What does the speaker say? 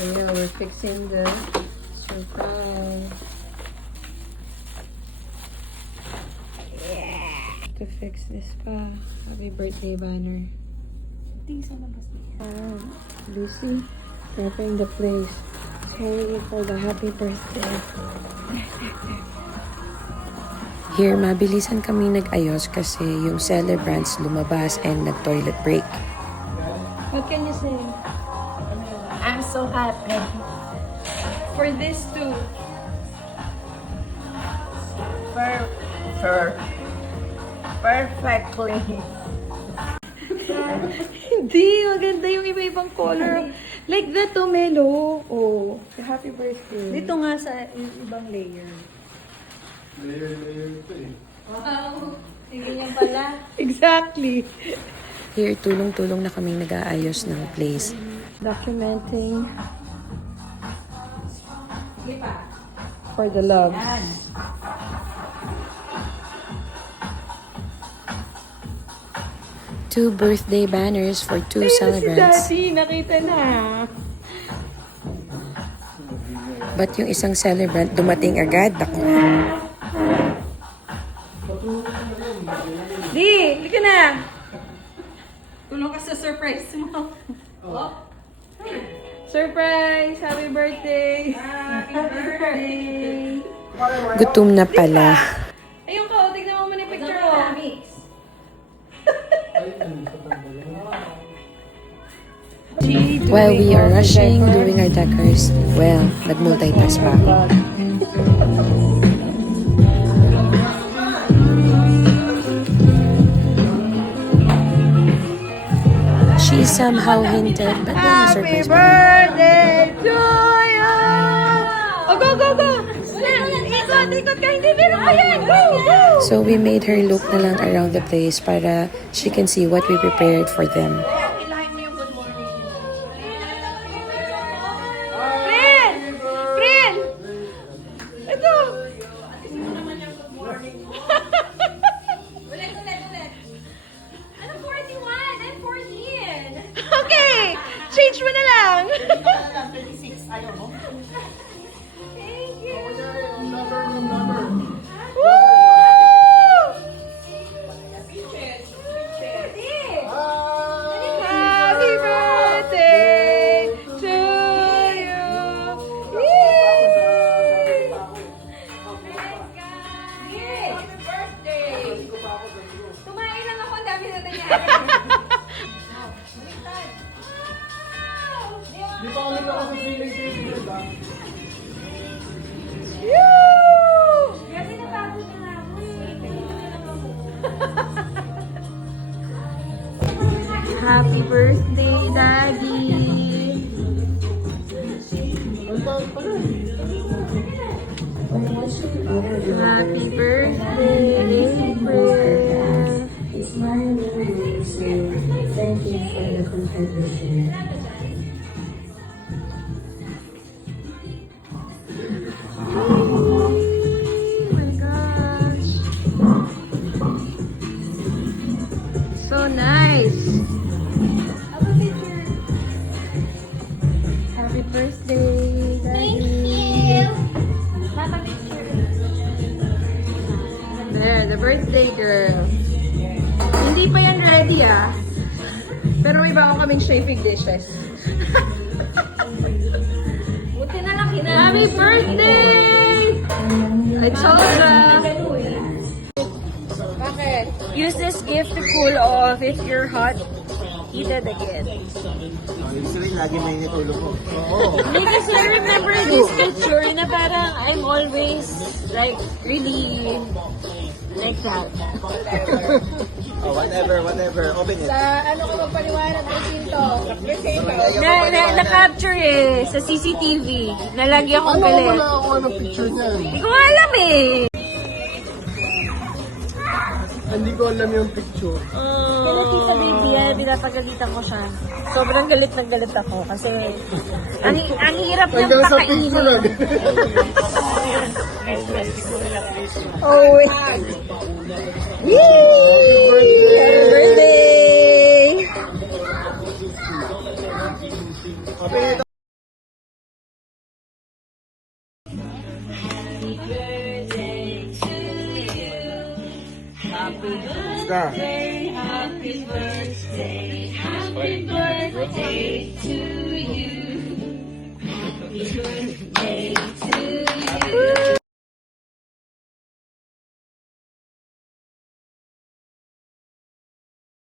yeah, we're fixing the surprise. Yeah. To fix this pa. Happy birthday banner. Oh, Lucy, prepping the place. Waiting for the happy birthday. Here, mabilisan kami nag-ayos kasi yung celebrants lumabas and nag-toilet break. What can you say? I'm so happy. For this too. Perfectly. Hindi, maganda yung iba-ibang color. Like that, oh, Melo. Oh, happy birthday. Dito nga sa ibang layer. Layer ito eh. Wow. Sige yan pala. Exactly. Here, tulong-tulong na kaming nag-aayos ng place. Documenting for the love. Two birthday banners for two celebrants. Si Daddy, nakita na. But yung isang celebrant dumating agad. Ako. Di, hindi ka na. Tulong ka sa surprise mo. Oh. Surprise! Happy birthday! Happy birthday! Gutom na pala. Ayun ka, tignan mo muna yung picture ko. While we are rushing, doing our decors, well, nag-multitask pa ako. She somehow hinted, but then Happy surprise pa rin. birthday to you! Oh, go, go, go! Ikot, ikot ka! Hindi, meron pa yan! Go, go! So we made her look na lang around the place para she can see what we prepared for them. Fred! Fred! Ito! Ano 41? I'm 14. Okay! Change mo na lang! 26. Ayaw mo? Thank you! Number. Woo! Happy birthday to you! Yay! Happy birthday! Kumain lang ako, ang dami na nangyari. Di pa ulit ako sa feeling table, diba? Grabe na bago na nga ako. Happy birthday, Daddy! Ang taon pa rin. Happy birthday, April! It's my anniversary. Thank you for the contribution. Oh my gosh! So nice! Happy birthday, Daddy! There, the birthday girl. Hindi pa yan ready ah. Pero may bago kaming shaving dishes. Buti na lang Happy birthday! I told ya! Bakit? Use this gift to cool off if you're hot. Eat it again. Usually, lagi may initulo ko. Oo. Hindi kasi I remember this picture na parang I'm always like really like that. Oh, whatever. Open it. Ano ko paliwanag ng pinto? Na-capture eh sa CCTV. Nalagyan kong galit. Wala ako ng picture niyan. Hindi ko nga alam eh. Hindi ko alam yung picture. Kaya Tita Baby yan, pinapagalitan ko siya. Sobrang galit na galit ako kasi ang hirap niyang Hanggang sa pakainin. picture lang. Oh, wait. Yay! Happy birthday! Open it. happy Basta. birthday, happy birthday, happy birthday to